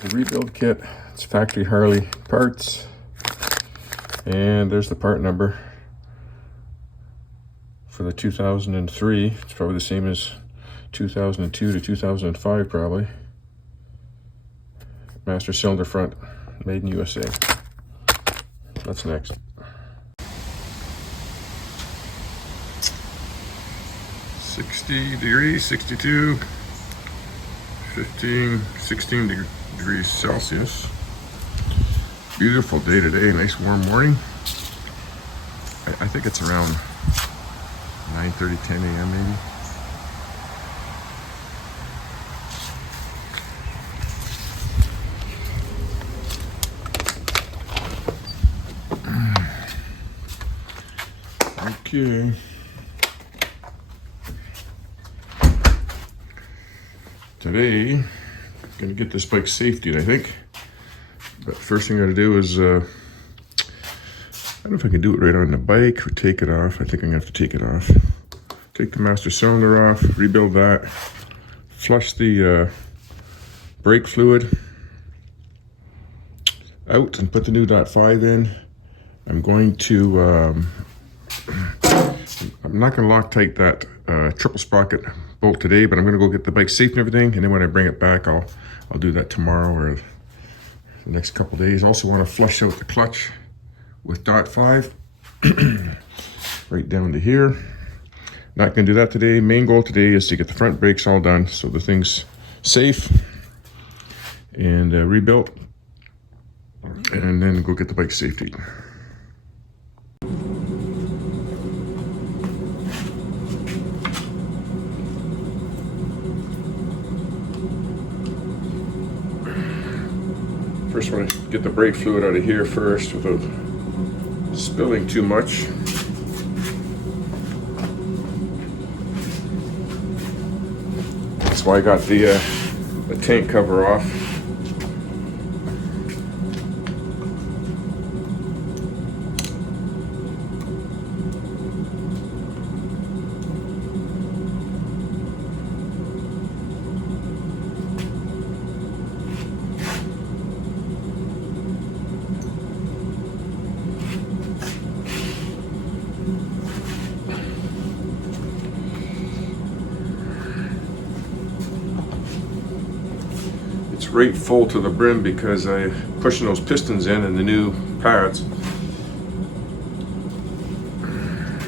The rebuild kit. It's factory Harley parts. And there's the part number for the 2003. It's probably the same as 2002 to 2005 probably. Master cylinder front, made in USA. That's next. $60, 62, 15, 16 degrees Celsius. Beautiful day today, nice warm morning. I think it's around 9:30, 10 a.m. maybe. Okay. Today, I'm gonna get this bike safety, I think. But first thing I gotta do is, I don't know if I can do it right on the bike or take it off. I think I'm gonna have to take it off. Take the master cylinder off, rebuild that, flush the brake fluid out and put the new .5 in. I'm going to, I'm not gonna Loctite that triple sprocket bolt today, but I'm gonna go get the bike safe and everything, and then when I bring it back, I'll do that tomorrow or the next couple days. Also want to flush out the clutch with .5 right down to here. Not gonna do that today. Main goal today is to get the front brakes all done so the thing's safe and rebuilt, and then go get the bike safety. First, I want to get the brake fluid out of here first without spilling too much. That's why I got the tank cover off. Right full to the brim because I'm pushing those pistons in and the new pads.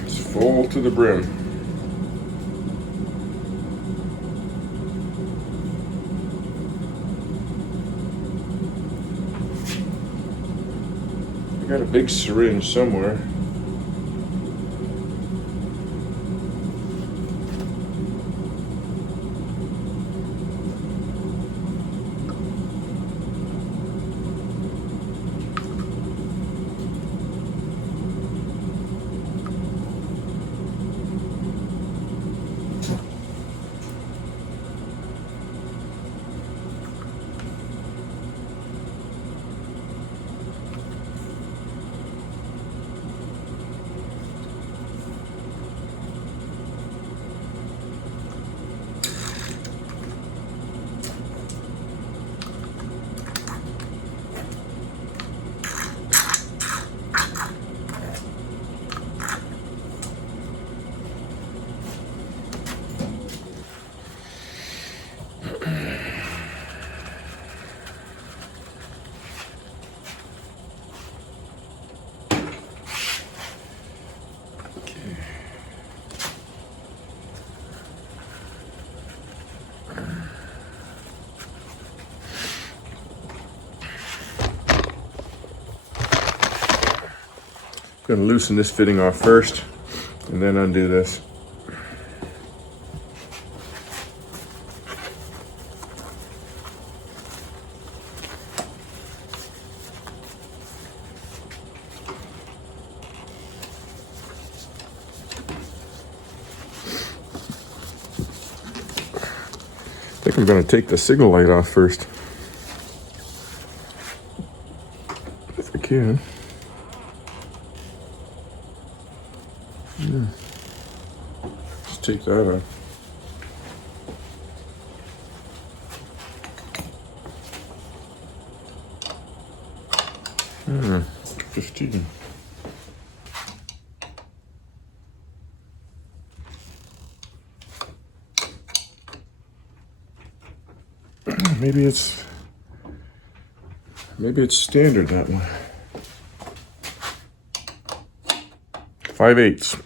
It's full to the brim. I got a big syringe somewhere. I'm going to loosen this fitting off first and then undo this. I think I'm going to take the signal light off first, if I can. Yeah. Just take that off. 15. Maybe it's standard, that one. 5/8.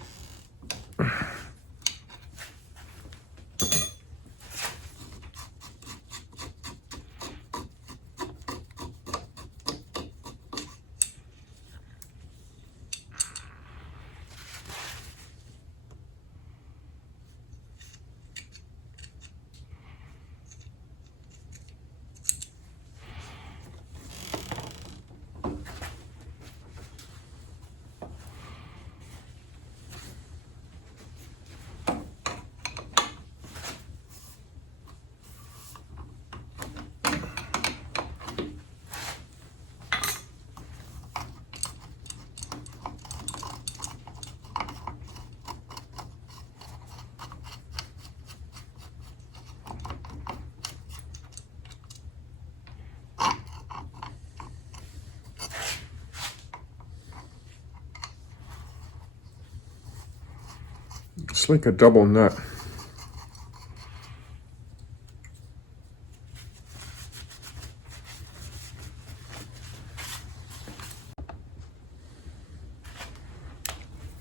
It's like a double nut.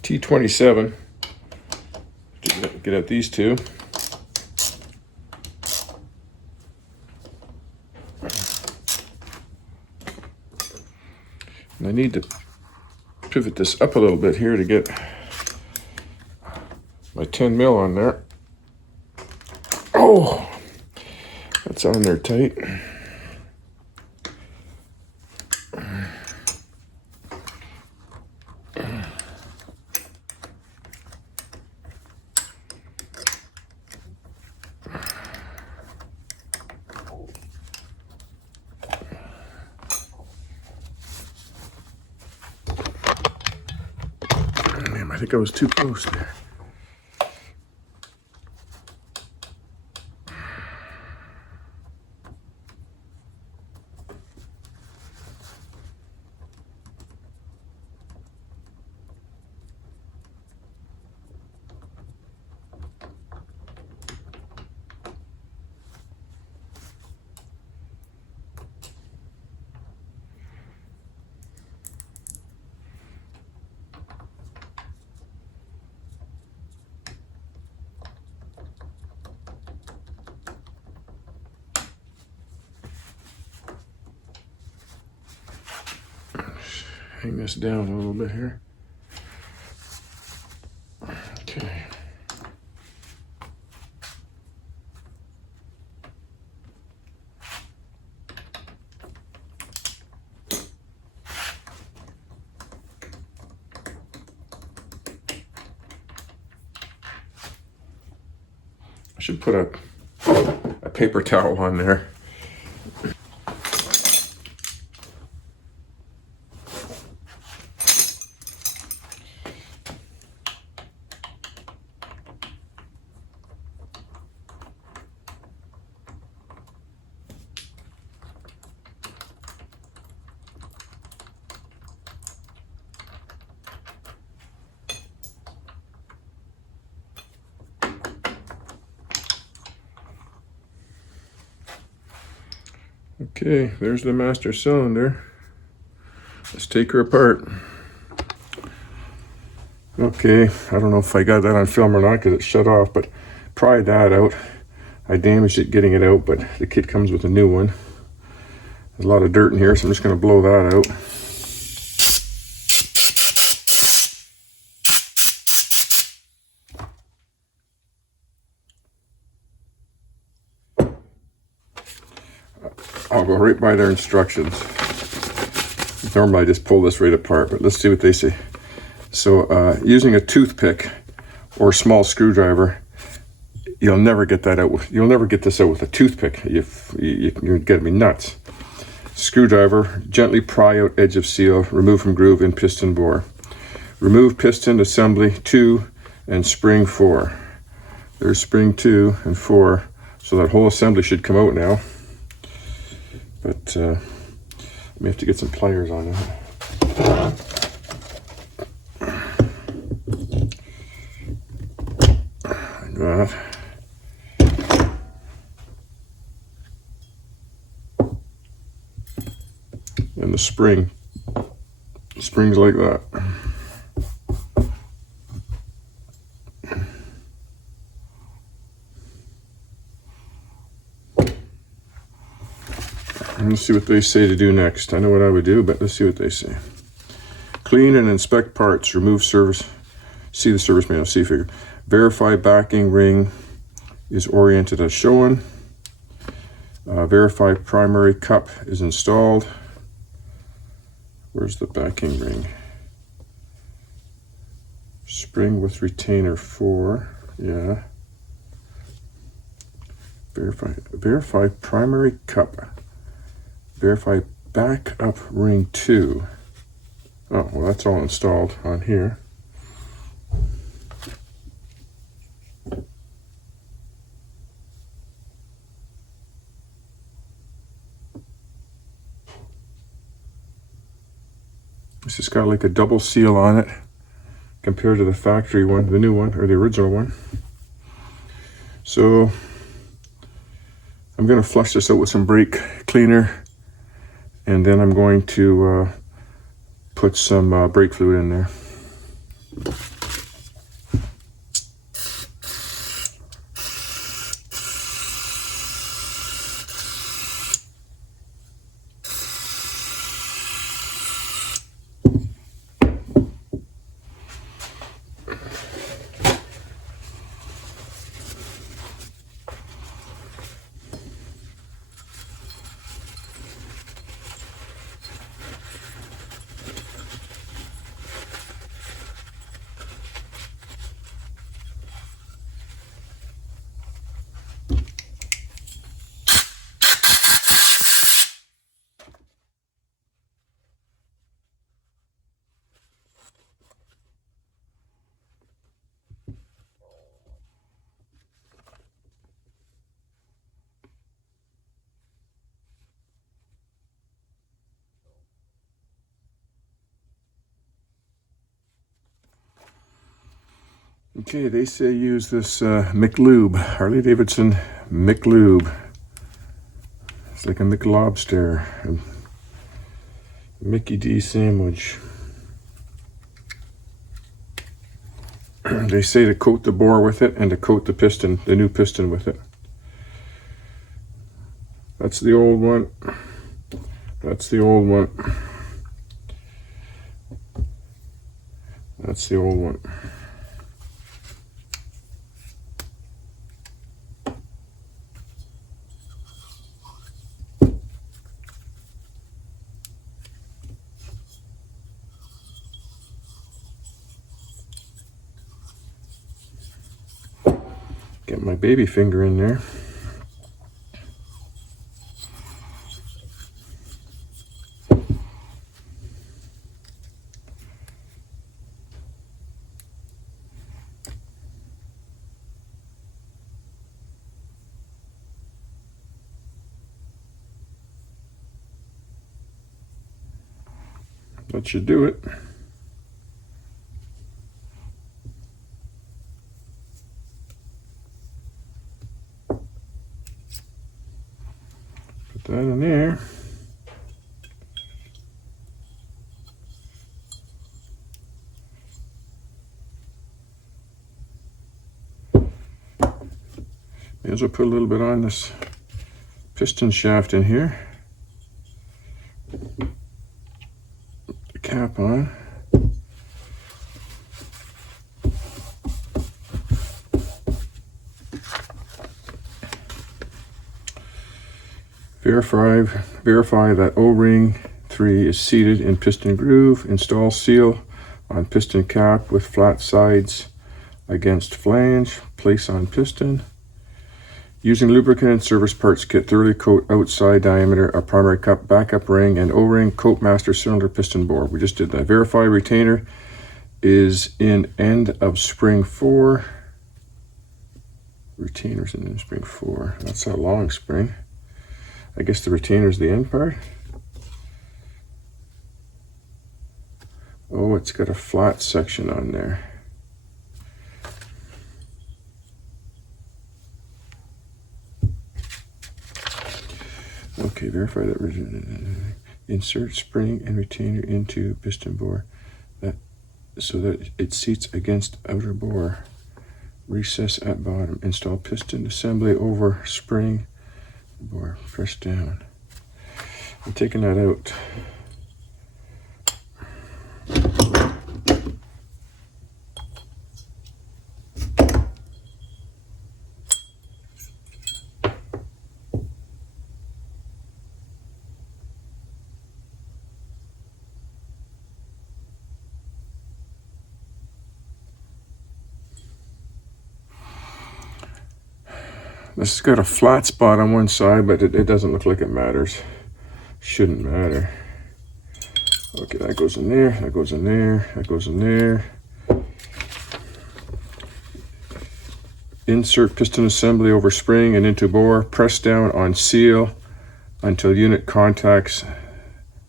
T27. Get at these two. And I need to pivot this up a little bit here to get my 10 mil on there. Oh, that's on there tight. Damn, I think I was too close there. Hang this down a little bit here. Okay. I should put a paper towel on there. Okay, there's the master cylinder. Let's take her apart. Okay, I don't know if I got that on film or not because it shut off, but pried that out. I damaged it getting it out, but the kit comes with a new one. There's a lot of dirt in here, so I'm just going to blow that out. I'll go right by their instructions. Normally I just pull this right apart, but let's see what they say. So using a toothpick or small screwdriver, you'll never get that out. You'll never get this out with a toothpick. You're gonna be nuts. Screwdriver, gently pry out edge of seal, remove from groove in piston bore. Remove piston assembly 2 and spring 4. There's spring 2 and 4, so that whole assembly should come out now. But I may have to get some pliers on it. Like that. And the springs like that. Let's see what they say to do next. I know what I would do, but let's see what they say. Clean and inspect parts. Remove service. See the service manual. See figure. Verify backing ring is oriented as shown. Verify primary cup is installed. Where's the backing ring? Spring with retainer 4. Yeah. Verify primary cup. Verify backup ring 2. Oh, well, that's all installed on here. This has got like a double seal on it compared to the factory one, the new one, or the original one. So I'm going to flush this out with some brake cleaner, and then I'm going to put some brake fluid in there. Okay, they say use this McLube, Harley Davidson McLube. It's like a McLobster, a Mickey D sandwich. They say to coat the bore with it and to coat the piston, the new piston with it. That's the old one. That's the old one. That's the old one. Get my baby finger in there. That should do it. Put that in there. May as well put a little bit on this piston shaft in here. The cap on. Verify that O-ring 3 is seated in piston groove. Install seal on piston cap with flat sides against flange. Place on piston. Using lubricant and service parts kit, thoroughly coat outside diameter of primary cup, backup ring, and O-ring. Coat master cylinder piston bore. We just did that. Verify retainer is in end of spring 4. Retainer's in spring 4. That's a long spring. I guess the retainer's the end part. Oh, it's got a flat section on there. Okay, verify that. Insert spring and retainer into piston bore so that it seats against outer bore. Recess at bottom. Install piston assembly over spring bore. Press down. I'm taking that out. This has got a flat spot on one side, but it doesn't look like it matters. Shouldn't matter. Okay, that goes in there, that goes in there, that goes in there. Insert piston assembly over spring and into bore. Press down on seal until unit contacts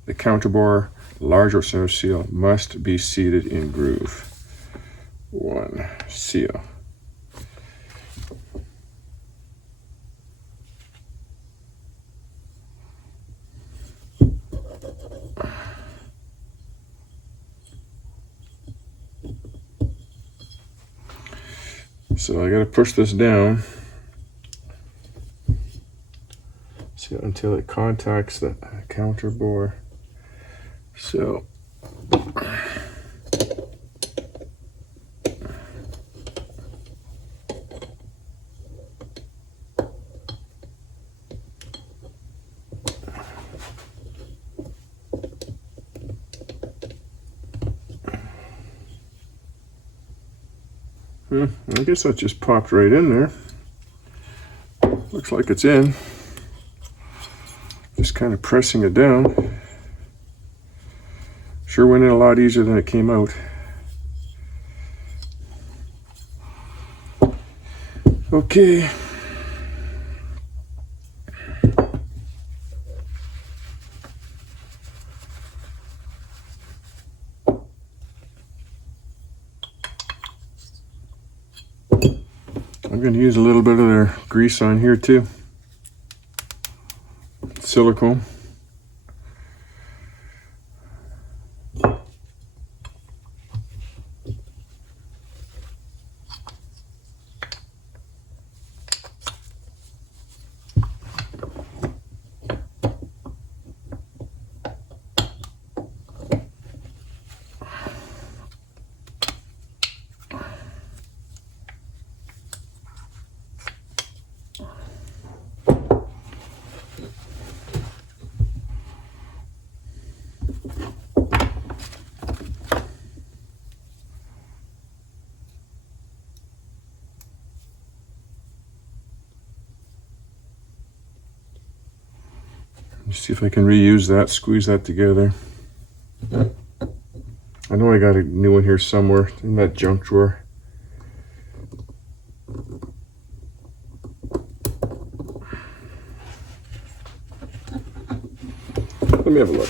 the counter bore. Larger center seal must be seated in groove. 1. Seal. So I got to push this down until it contacts the counter bore. So I guess that just popped right in there. Looks like it's in. Just kind of pressing it down. Sure went in a lot easier than it came out. Okay. I'm going to use a little bit of their grease on here too. Silicone. Let's see if I can reuse that, squeeze that together. I know I got a new one here somewhere in that junk drawer. Let me have a look.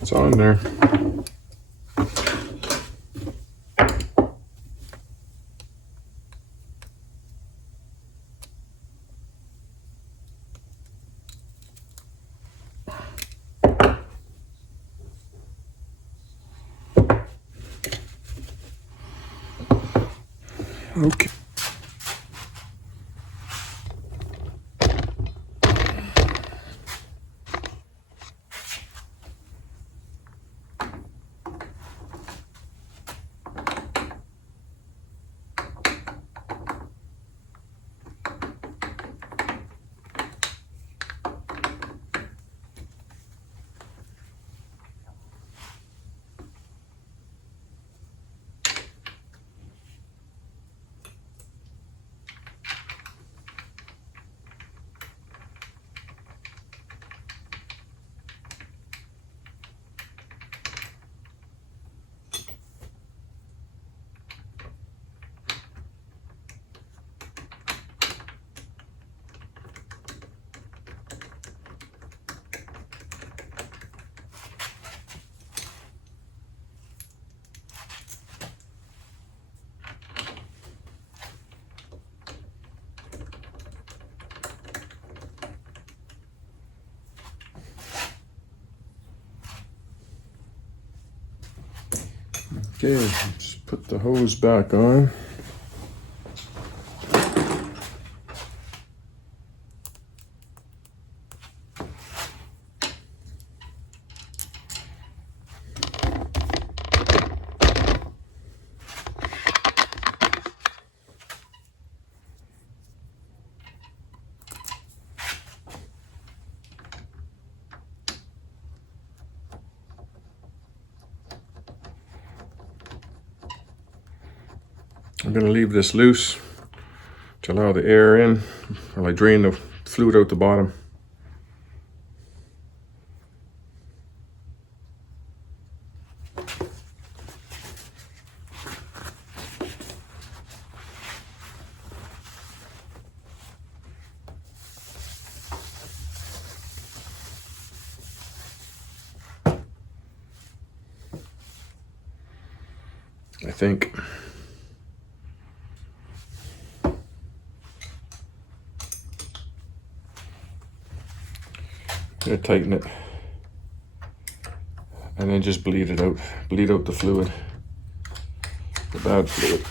It's on there. Okay. Okay, let's put the hose back on. I'm going to leave this loose to allow the air in while I drain the fluid out the bottom. I think. I'm going to tighten it and then just bleed it out. Bleed out the fluid, the bad fluid.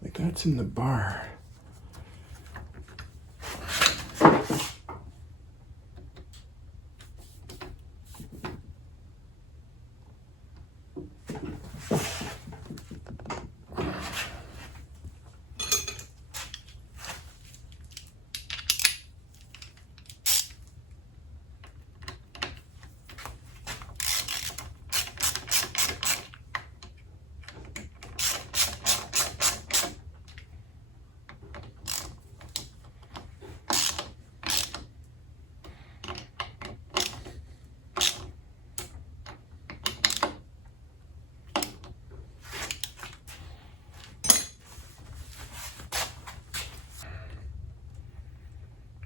Like that's in the bar.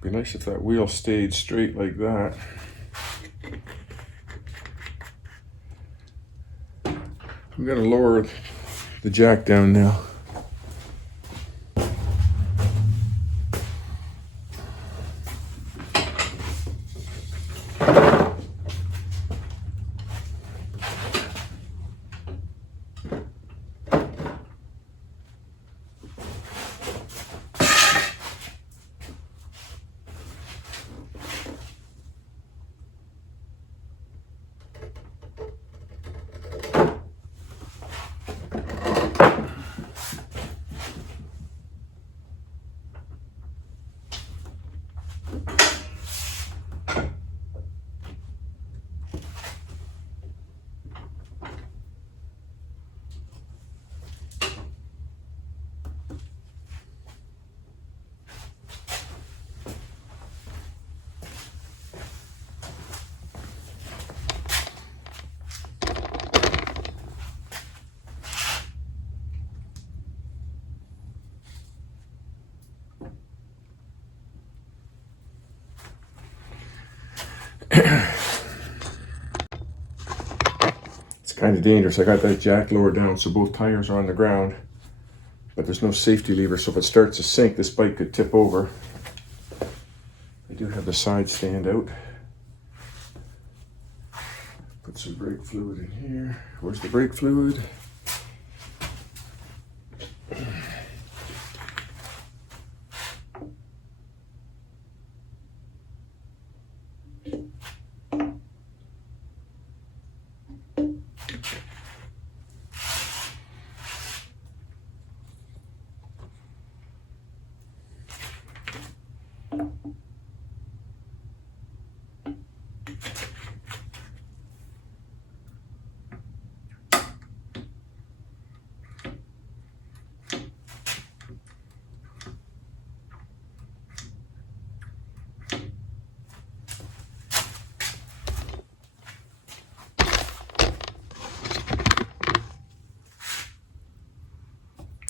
Be nice if that wheel stayed straight like that. I'm gonna lower the jack down now. It's kind of dangerous. I got that jack lowered down so both tires are on the ground, but there's no safety lever, so if it starts to sink, this bike could tip over. I do have the side stand out. Put some brake fluid in here. Where's the brake fluid?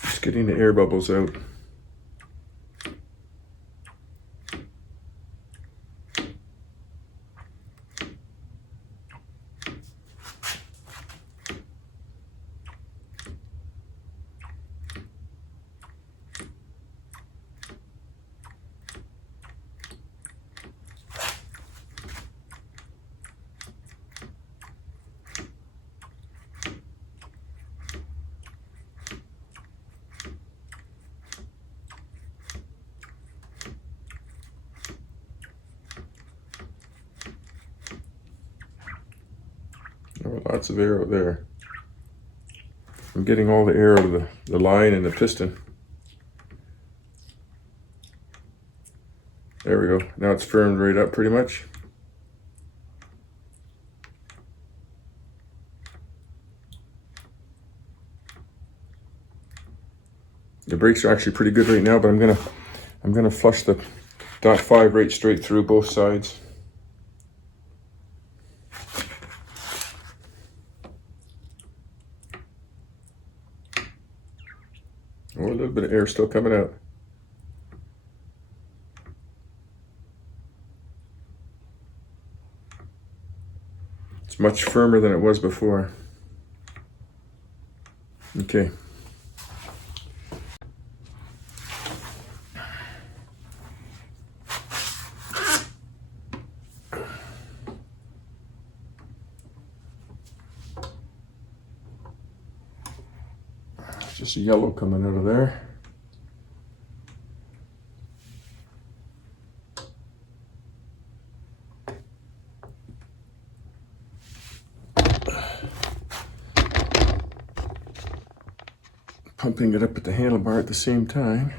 Just getting the air bubbles out. Oh, lots of air out there. I'm getting all the air out of the line and the piston. There we go. Now it's firmed right up pretty much. The brakes are actually pretty good right now, but I'm gonna flush the .5 right straight through both sides. Oh, a little bit of air still coming out. It's much firmer than it was before. Okay. Just yellow coming out of there. Pumping it up at the handlebar at the same time.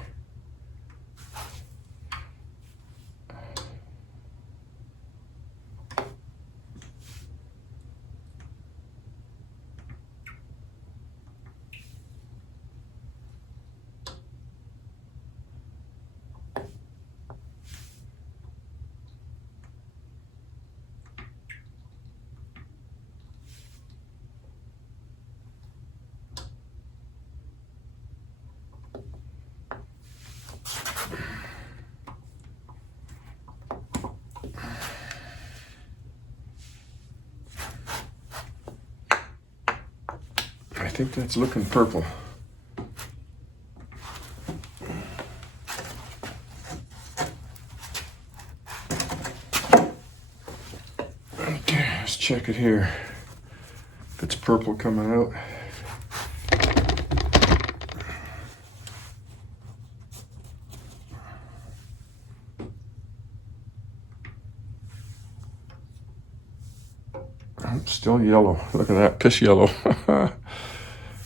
I think that's looking purple. Okay, let's check it here. If it's purple coming out. Oh, still yellow. Look at that, piss yellow.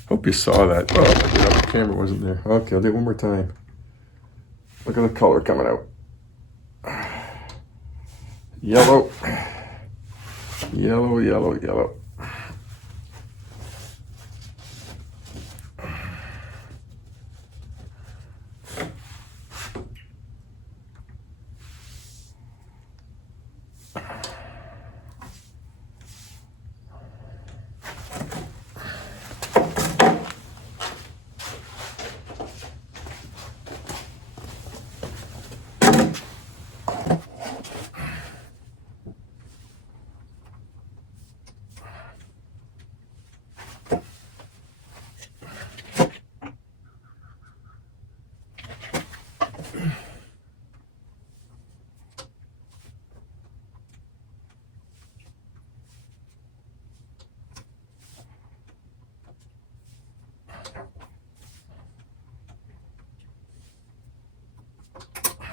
Hope you saw that. Oh, the camera wasn't there. Okay, I'll do it one more time. Look at the color coming out. Yellow. Yellow, yellow, yellow.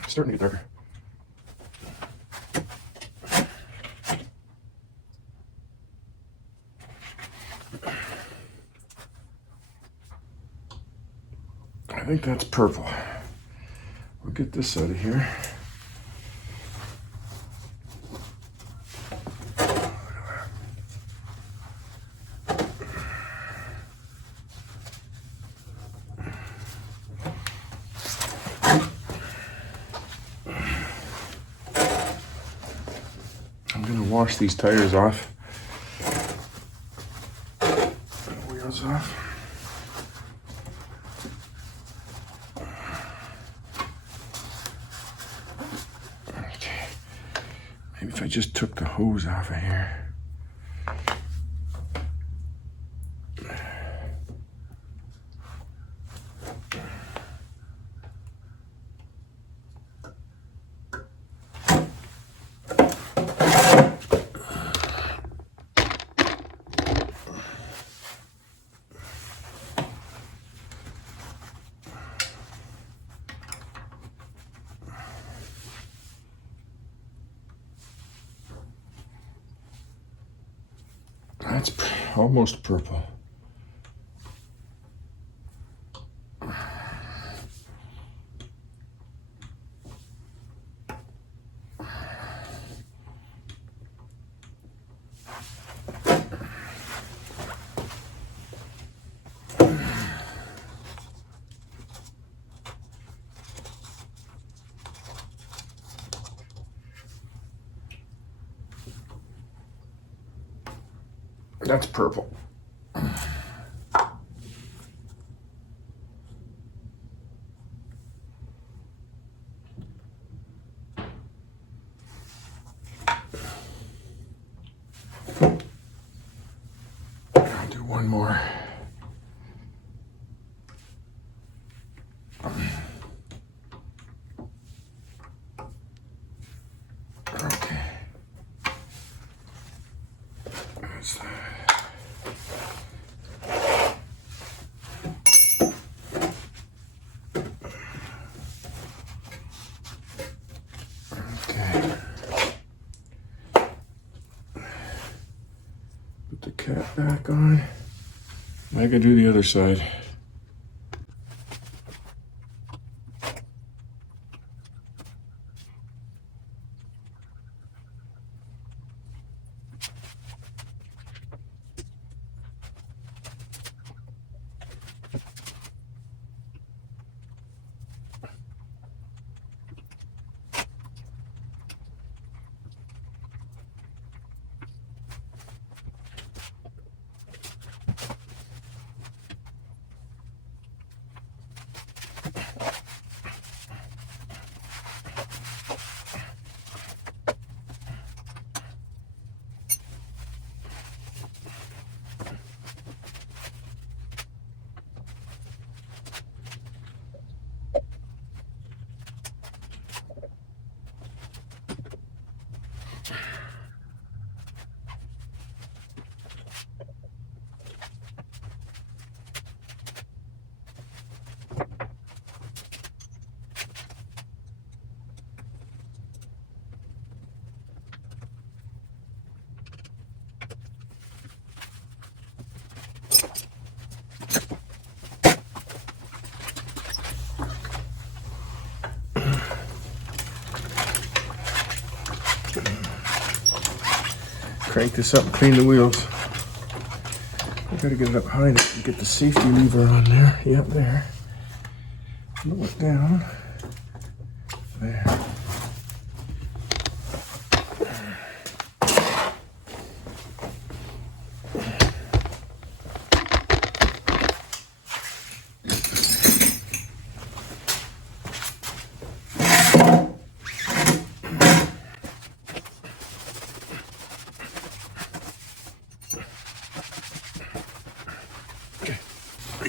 Starting to get darker. I think that's purple. We'll get this out of here. I'm gonna wash these tires off. Wheels off. Okay. Maybe if I just took the hose off of here. That's almost purple. That's purple. I'll do one more. Okay. That's that. Put the cap back on. I can do the other side. Crank this up and clean the wheels. I gotta get it up high enough to get the safety lever on there. Yep, there. Lower it down. There.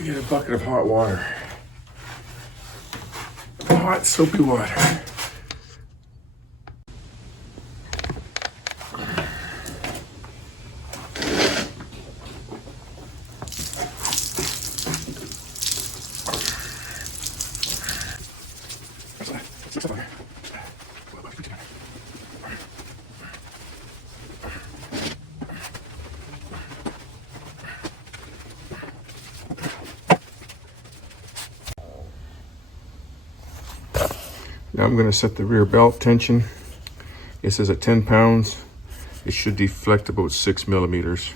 Get a bucket of hot water. Hot soapy water. Now I'm going to set the rear belt tension. It says at 10 pounds, it should deflect about 6 millimeters.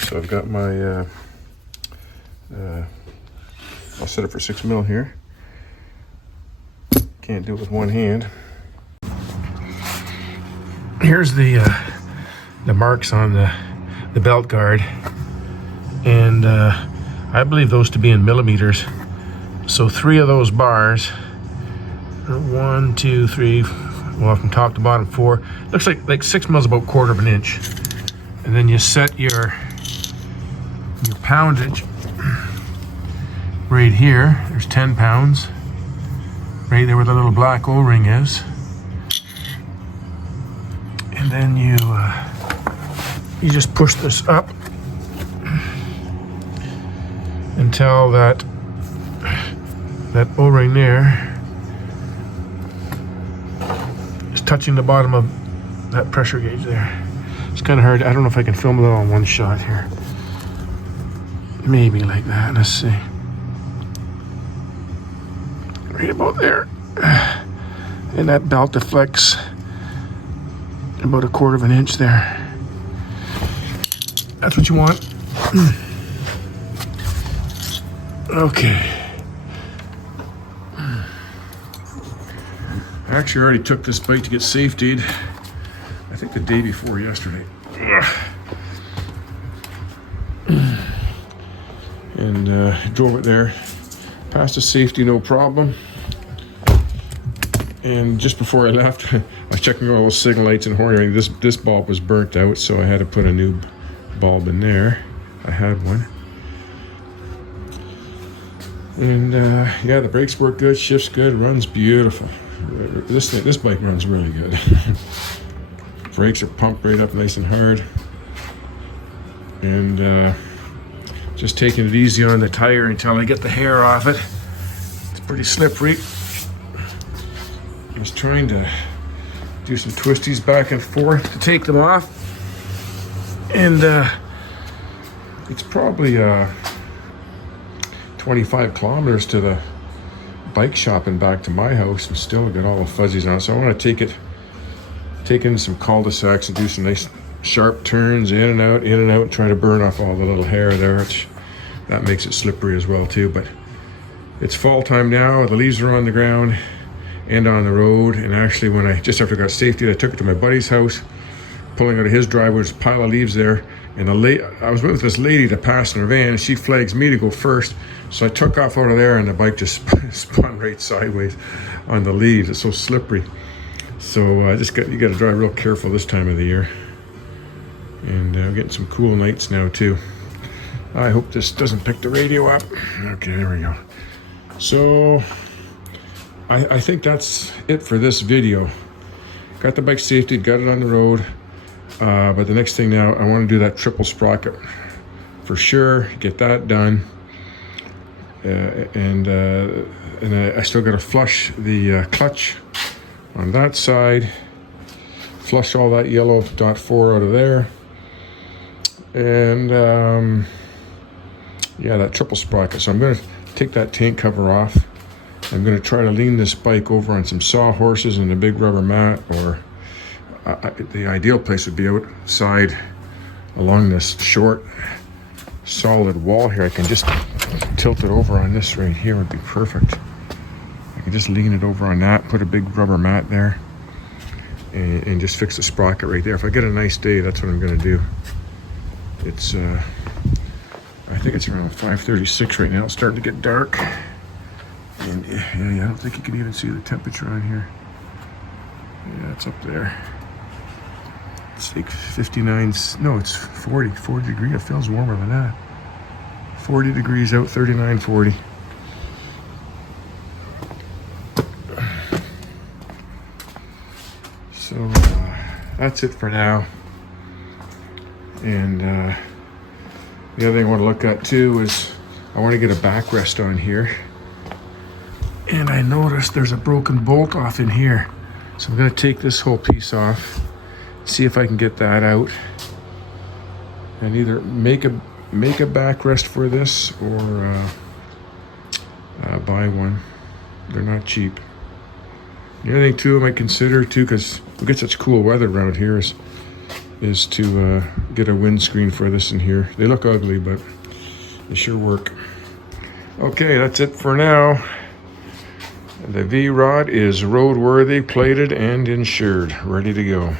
So I've got my, I'll set it for 6 mil here. Can't do it with one hand. Here's the marks on the belt guard. And I believe those to be in millimeters. So 3 of those bars, 1, 2, 3, well, from top to bottom 4. Looks like 6 mil is about 1/4 of an inch. And then you set your poundage right here. There's 10 pounds. Right there where the little black O-ring is. And then you just push this up until that O-ring there is touching the bottom of that pressure gauge there. It's kind of hard. I don't know if I can film it all in one shot here. Maybe like that. Let's see. Right about there. And that belt deflects about 1/4 of an inch there. That's what you want. Okay. I actually already took this bike to get safetied. I think the day before yesterday. And drove it there. Passed the safety, no problem. And just before I left, I was checking all those signal lights and horn ring. This bulb was burnt out, so I had to put a new bulb in there. I had one. And yeah, the brakes work good, shifts good, runs beautiful. This bike runs really good. Brakes are pumped right up nice and hard. And just taking it easy on the tire until I get the hair off it. It's pretty slippery. I was trying to do some twisties back and forth to take them off. And it's probably 25 kilometers to the bike shop and back to my house, and still got all the fuzzies on. So I want to take in some cul-de-sacs and do some nice sharp turns in and out, and try to burn off all the little hair there. That makes it slippery as well too. But it's fall time now. The leaves are on the ground and on the road. And actually, when just after I got safety, I took it to my buddy's house, pulling out of his driveway, there's a pile of leaves there. And I was with this lady to pass in her van, and she flags me to go first. So I took off out of there, and the bike just spun right sideways on the leaves. It's so slippery. So you got to drive real careful this time of the year. And I'm getting some cool nights now too. I hope this doesn't pick the radio up. Okay, there we go. So I think that's it for this video. Got the bike safety, got it on the road. But the next thing now, I want to do that triple sprocket for sure. Get that done, and I still got to flush the clutch on that side. Flush all that yellow .4 out of there, and yeah, that triple sprocket. So I'm going to take that tank cover off. I'm going to try to lean this bike over on some sawhorses and a big rubber mat, or the ideal place would be outside along this short solid wall here. I can just tilt it over on this right here, would be perfect. I can just lean it over on that, put a big rubber mat there, and just fix the sprocket right there. If I get a nice day, that's what I'm going to do. It's I think it's around 5:36 right now. It's starting to get dark, and yeah, I don't think you can even see the temperature on here. Yeah, it's up there. It's like 59, no, it's 40 degrees. It feels warmer than that. 40 degrees out, 39, 40. So that's it for now. And the other thing I want to look at too is I want to get a backrest on here. And I noticed there's a broken bolt off in here. So I'm going to take this whole piece off, see if I can get that out, and either make a backrest for this or buy one. They're not cheap. The other thing too I might consider too, because we get such cool weather around here, is to get a windscreen for this in here. They look ugly, but they sure work. Okay, that's it for now. The V-Rod is roadworthy, plated, and insured. Ready to go.